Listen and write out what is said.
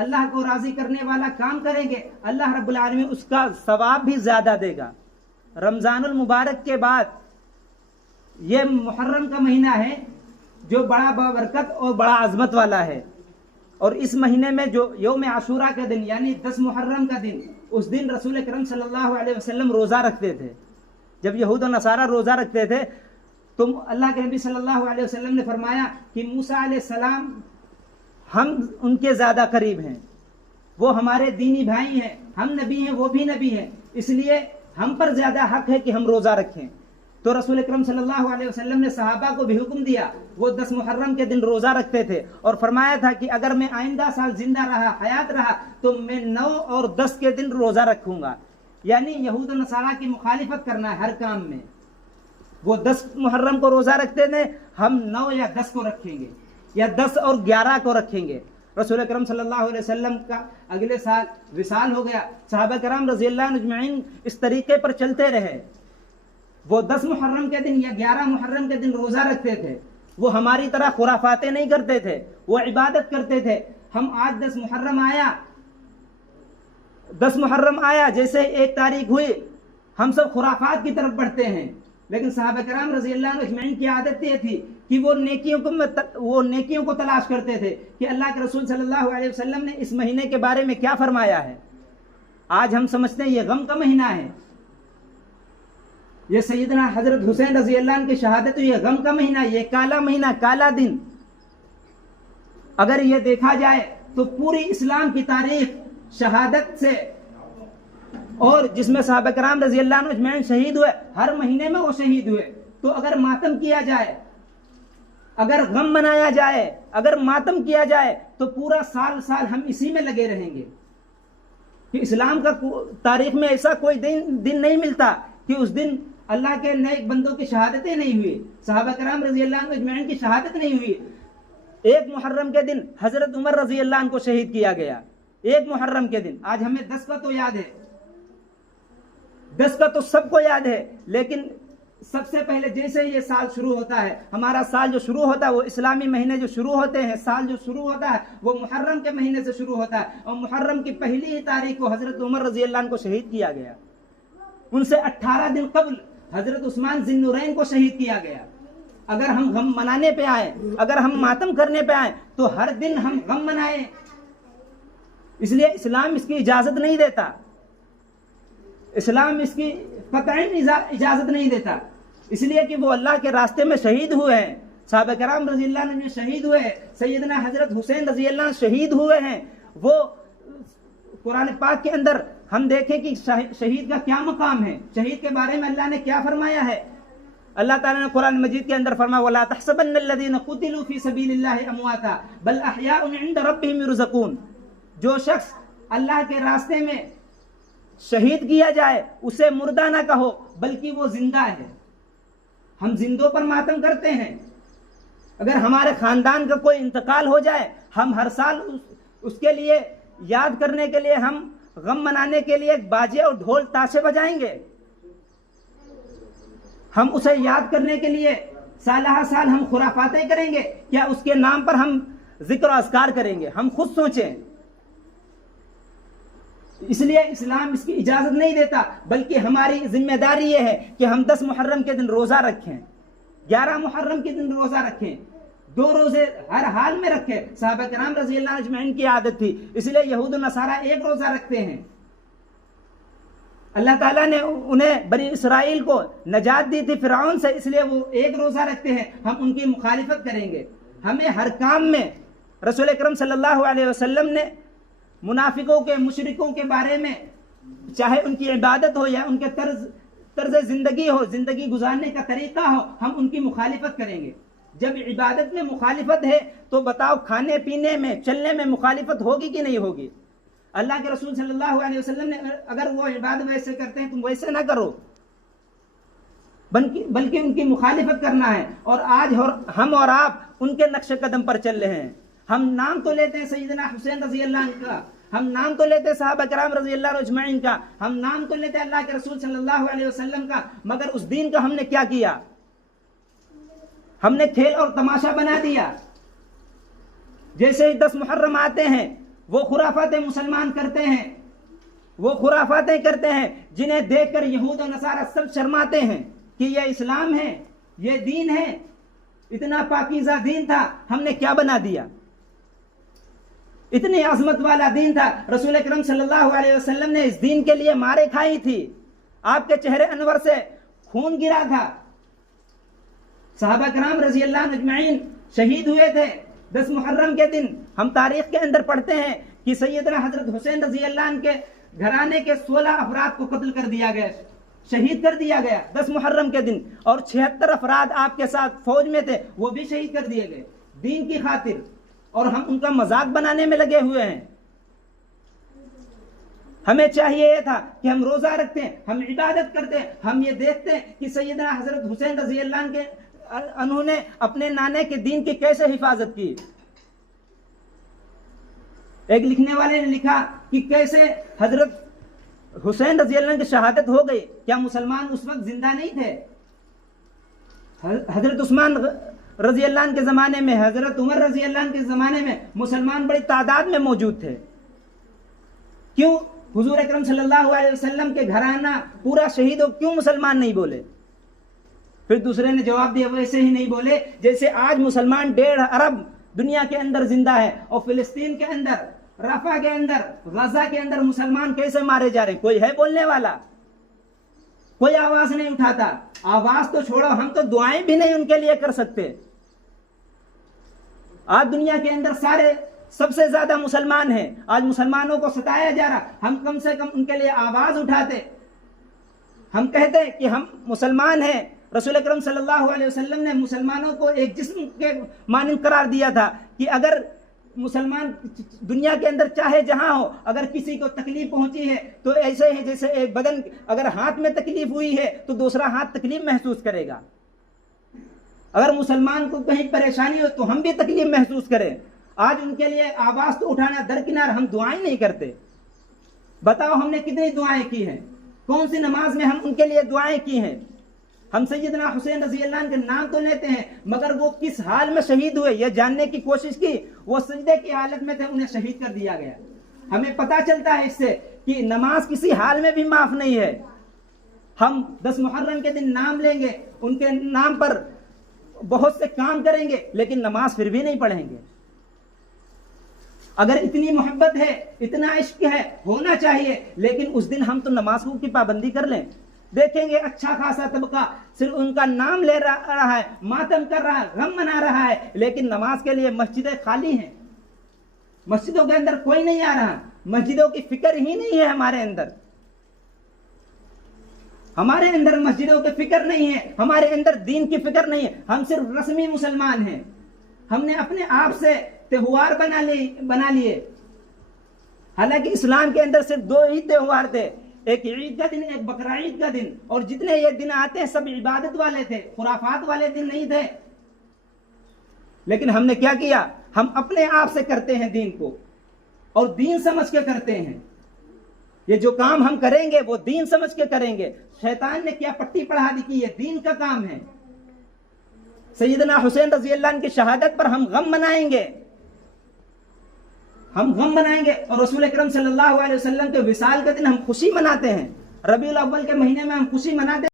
اللہ کو راضی کرنے والا کام کریں گے اللہ رب العالمین اس کا ثواب بھی زیادہ دے گا۔ رمضان المبارک کے بعد یہ محرم کا مہینہ ہے جو بڑا بابرکت اور بڑا عظمت والا ہے، اور اس مہینے میں جو یوم عاشوراء کا دن یعنی 10 محرم کا دن، اس دن رسول اکرم صلی اللہ علیہ وسلم روزہ رکھتے تھے۔ جب یہود و نصارہ روزہ رکھتے تھے تو اللہ کے نبی صلی اللہ علیہ وسلم نے فرمایا کہ موسیٰ علیہ السلام ہم ان کے زیادہ قریب ہیں، وہ ہمارے دینی بھائی ہیں، ہم نبی ہیں وہ بھی نبی ہیں، اس لیے ہم پر زیادہ حق ہے کہ ہم روزہ رکھیں۔ تو رسول اکرم صلی اللہ علیہ وسلم نے صحابہ کو بھی حکم دیا، وہ 10 محرم کے دن روزہ رکھتے تھے اور فرمایا تھا کہ اگر میں آئندہ سال زندہ رہا، حیات رہا، تو میں 9 اور 10 کے دن روزہ رکھوں گا، یعنی یہود و نصارہ کی مخالفت کرنا ہے ہر کام میں۔ وہ 10 محرم کو روزہ رکھتے تھے، ہم 9 یا 10 کو رکھیں گے یا 10 اور 11 کو رکھیں گے۔ رسول اکرم صلی اللہ علیہ وسلم کا اگلے سال وصال ہو گیا، صحابہ کرام رضی اللہ عنہم اجمعین اس طریقے پر چلتے رہے۔ وہ 10 محرم کے دن یا 11 محرم کے دن روزہ رکھتے تھے، وہ ہماری طرح خرافاتیں نہیں کرتے تھے، وہ عبادت کرتے تھے۔ ہم آج 10 محرم آیا جیسے 1 تاریخ ہوئی ہم سب خرافات کی طرف بڑھتے ہیں، لیکن صحابہ کرام رضی اللہ عنہم اجمعین کی عادت یہ تھی کہ وہ نیکیوں کو تلاش کرتے تھے کہ اللہ کے رسول صلی اللہ علیہ وسلم نے اس مہینے کے بارے میں کیا فرمایا ہے۔ آج ہم سمجھتے ہیں یہ غم کا مہینہ ہے، یہ سیدنا حضرت حسین رضی اللہ عنہ کی شہادت، یہ غم کا مہینہ، یہ کالا مہینہ، کالا دن۔ اگر یہ دیکھا جائے تو پوری اسلام کی تاریخ شہادت سے، اور جس میں صحابہ کرام رضی اللہ عنہ اجمعین شہید ہوئے، ہر مہینے میں وہ شہید ہوئے، تو اگر ماتم کیا جائے، اگر غم منایا جائے، اگر ماتم کیا جائے تو پورا سال ہم اسی میں لگے رہیں گے۔ کہ اسلام کا تاریخ میں ایسا کوئی دن نہیں ملتا کہ اس دن اللہ کے نیک بندوں کی شہادتیں نہیں ہوئی، صحابہ کرام رضی اللہ عنہ اجمعین کی شہادت نہیں ہوئی۔ 1 محرم کے دن حضرت عمر رضی اللہ عنہ کو شہید کیا گیا، 1 محرم کے دن۔ آج ہمیں 10 کا تو یاد ہے، 10 کا تو سب کو یاد ہے، لیکن سب سے پہلے جیسے یہ سال شروع ہوتا ہے، ہمارا سال جو شروع ہوتا ہے، وہ اسلامی مہینے جو شروع ہوتے ہیں، سال جو شروع ہوتا ہے وہ محرم کے مہینے سے شروع ہوتا ہے، اور محرم کی پہلی ہی تاریخ کو حضرت عمر رضی اللہ عنہ کو شہید کیا گیا۔ ان سے 18 دن قبل حضرت عثمان ذی النورین کو شہید کیا گیا۔ اگر ہم غم منانے پہ آئیں، اگر ہم ماتم کرنے پہ آئیں تو ہر دن ہم غم منائیں، اس لیے اسلام اس کی اجازت نہیں دیتا، اسلام اس کی قطعی اجازت نہیں دیتا، اس لیے کہ وہ اللہ کے راستے میں شہید ہوئے ہیں، صحابہ کرام رضی اللہ عنہ شہید ہوئے ہیں، سیدنا حضرت حسین رضی اللہ عنہ شہید ہوئے ہیں۔ وہ قرآن پاک کے اندر ہم دیکھیں کہ شہید کا کیا مقام ہے، شہید کے بارے میں اللہ نے کیا فرمایا ہے۔ اللہ تعالیٰ نے قرآن مجید کے اندر فرمایا وَلَا تَحْسَبَنَّ الَّذِينَ قُتِلُوا فِي سَبِيلِ اللَّهِ أَمْوَاتًا بَلْ أَحْيَاءٌ عِندَ رَبِّهِمْ يُرْزَقُونَ۔ جو شخص اللہ کے راستے میں شہید کیا جائے اسے مردہ نہ کہو بلکہ وہ زندہ ہے۔ ہم زندوں پر ماتم کرتے ہیں، اگر ہمارے خاندان کا کوئی انتقال ہو جائے ہم ہر سال اس کے لیے یاد کرنے کے لیے، ہم غم منانے کے لیے باجے اور ڈھول تاشے بجائیں گے، ہم اسے یاد کرنے کے لیے سالہ سال ہم خرافاتیں کریں گے، کیا اس کے نام پر ہم ذکر و اذکار کریں گے؟ ہم خود سوچیں۔ اس لیے اسلام اس کی اجازت نہیں دیتا، بلکہ ہماری ذمہ داری یہ ہے کہ ہم 10 محرم کے دن روزہ رکھیں، 11 محرم کے دن روزہ رکھیں، 2 روزے ہر حال میں رکھیں۔ صحابہ کرام رضی اللہ عنہ اجمعین کی عادت تھی، اس لیے یہود و نصارہ 1 روزہ رکھتے ہیں۔ اللہ تعالیٰ نے انہیں بنی اسرائیل کو نجات دی تھی فرعون سے، اس لیے وہ 1 روزہ رکھتے ہیں۔ ہم ان کی مخالفت کریں گے۔ ہمیں ہر کام میں رسول اکرم صلی اللہ علیہ وسلم نے منافقوں کے، مشرکوں کے بارے میں، چاہے ان کی عبادت ہو یا ان کے طرز زندگی ہو، زندگی گزارنے کا طریقہ ہو، ہم ان کی مخالفت کریں گے۔ جب عبادت میں مخالفت ہے تو بتاؤ کھانے پینے میں، چلنے میں مخالفت ہوگی کہ نہیں ہوگی؟ اللہ کے رسول صلی اللہ علیہ وسلم نے اگر وہ عبادت ویسے کرتے ہیں تم ویسے نہ کرو، بلکہ ان کی مخالفت کرنا ہے۔ اور آج ہم اور آپ ان کے نقش قدم پر چل رہے ہیں۔ ہم نام تو لیتے ہیں سیدنا حسین رضی اللہ عنہ کا، ہم نام تو لیتے ہیں صحابہ کرام رضی اللہ عنہ اجمعین کا، ہم نام تو لیتے ہیں اللہ کے رسول صلی اللہ علیہ وسلم کا، مگر اس دین کا ہم نے کیا کیا؟ ہم نے کھیل اور تماشا بنا دیا۔ جیسے ہی 10 محرم آتے ہیں وہ خرافاتیں مسلمان کرتے ہیں، وہ خرافاتیں کرتے ہیں جنہیں دیکھ کر یہود و نصارہ سب شرماتے ہیں کہ یہ اسلام ہے، یہ دین ہے، اتنا پاکیزہ دین تھا، ہم نے کیا بنا دیا؟ اتنی عظمت والا دین تھا، رسول اکرم صلی اللہ علیہ وسلم نے اس دین کے لیے مارے کھائی تھی، آپ کے چہرے انور سے خون گرا تھا، صحابہ کرام رضی اللہ عنہ اجمعین شہید ہوئے تھے 10 محرم کے دن۔ ہم تاریخ کے اندر پڑھتے ہیں کہ سیدنا حضرت حسین رضی اللہ عنہ کے گھرانے کے 16 افراد کو قتل کر دیا گیا، شہید کر دیا گیا 10 محرم کے دن، اور 76 افراد آپ کے ساتھ فوج میں تھے، وہ بھی شہید کر دیے گئے دین کی خاطر، اور ہم ان کا مذاق بنانے میں لگے ہوئے ہیں۔ ہمیں چاہیے یہ تھا کہ ہم روزہ رکھتے ہیں، ہم عبادت کرتے ہیں، ہم یہ دیکھتے ہیں کہ سیدنا حضرت حسین رضی اللہ عنہ انہوں نے اپنے نانے کے دین کی کیسے حفاظت کی۔ ایک لکھنے والے نے لکھا کہ کیسے حضرت حسین رضی اللہ عنہ کی شہادت ہو گئی، کیا مسلمان اس وقت زندہ نہیں تھے؟ حضرت عثمان رضی اللہ عنہ کے زمانے میں، حضرت عمر رضی اللہ عنہ کے زمانے میں مسلمان بڑی تعداد میں موجود تھے، کیوں حضور اکرم صلی اللہ علیہ وسلم کے گھرانہ پورا شہید ہو، کیوں مسلمان نہیں بولے؟ پھر دوسرے نے جواب دیا ویسے ہی نہیں بولے جیسے آج مسلمان 1.5 ارب دنیا کے اندر زندہ ہے، اور فلسطین کے اندر، رفح کے اندر، غزہ کے اندر مسلمان کیسے مارے جا رہے ہیں؟ کوئی ہے بولنے والا؟ کوئی آواز نہیں اٹھاتا۔ آواز تو چھوڑو، ہم تو دعائیں بھی نہیں ان کے لیے کر سکتے۔ آج دنیا کے اندر سارے سب سے زیادہ مسلمان ہیں، آج مسلمانوں کو ستایا جا رہا، ہم کم سے کم ان کے لیے آواز اٹھاتے، ہم کہتے کہ ہم مسلمان ہیں۔ رسول اکرم صلی اللہ علیہ وسلم نے مسلمانوں کو ایک جسم کے مانند قرار دیا تھا کہ اگر مسلمان دنیا کے اندر چاہے جہاں ہو، اگر کسی کو تکلیف پہنچی ہے تو ایسے ہی جیسے ایک بدن، اگر ہاتھ میں تکلیف ہوئی ہے تو دوسرا ہاتھ تکلیف محسوس کرے گا۔ اگر مسلمان کو کہیں پریشانی ہو تو ہم بھی تکلیف محسوس کریں۔ آج ان کے لیے آواز تو اٹھانا درکنار، ہم دعائیں نہیں کرتے۔ بتاؤ ہم نے کتنی دعائیں کی ہیں؟ کون سی نماز میں ہم ان کے لیے دعائیں کی ہیں؟ ہم سیدنا حسین رضی اللہ عنہ کے نام تو لیتے ہیں، مگر وہ کس حال میں شہید ہوئے یہ جاننے کی کوشش کی۔ وہ سجدے کی حالت میں تھے، انہیں شہید کر دیا گیا۔ ہمیں پتہ چلتا ہے اس سے کہ نماز کسی حال میں بھی معاف نہیں ہے۔ ہم 10 محرم کے دن نام لیں گے، ان کے نام پر بہت سے کام کریں گے، لیکن نماز پھر بھی نہیں پڑھیں گے۔ اگر اتنی محبت ہے، اتنا عشق ہے، ہونا چاہیے، لیکن اس دن ہم تو نماز کی پابندی کر لیں۔ دیکھیں گے اچھا خاصا طبقہ صرف ان کا نام لے رہا ہے، ماتم کر رہا ہے، غم منا رہا ہے، لیکن نماز کے لیے مسجدیں خالی ہیں، مسجدوں کے اندر کوئی نہیں آ رہا، مسجدوں کی فکر ہی نہیں ہے ہمارے اندر۔ ہمارے اندر مسجدوں کی فکر نہیں ہے، ہمارے اندر دین کی فکر نہیں ہے، ہم صرف رسمی مسلمان ہیں۔ ہم نے اپنے آپ سے تہوار بنا لیے، حالانکہ اسلام کے اندر صرف 2 ہی تہوار تھے، ایک عید کا دن، ایک بقرہ عید کا دن، اور جتنے یہ دن آتے ہیں سب عبادت والے تھے، خرافات والے دن نہیں تھے۔ لیکن ہم نے کیا کیا؟ ہم اپنے آپ سے کرتے ہیں دین کو، اور دین سمجھ کے کرتے ہیں۔ یہ جو کام ہم کریں گے وہ دین سمجھ کے کریں گے۔ شیطان نے کیا پٹی پڑھا دی کہ یہ دین کا کام ہے؟ سیدنا حسین رضی اللہ عنہ کی شہادت پر ہم غم منائیں گے، ہم غم منائیں گے، اور رسول اکرم صلی اللہ علیہ وسلم کے وصال کے دن ہم خوشی مناتے ہیں۔ ربیع الاول کے مہینے میں ہم خوشی مناتے ہیں۔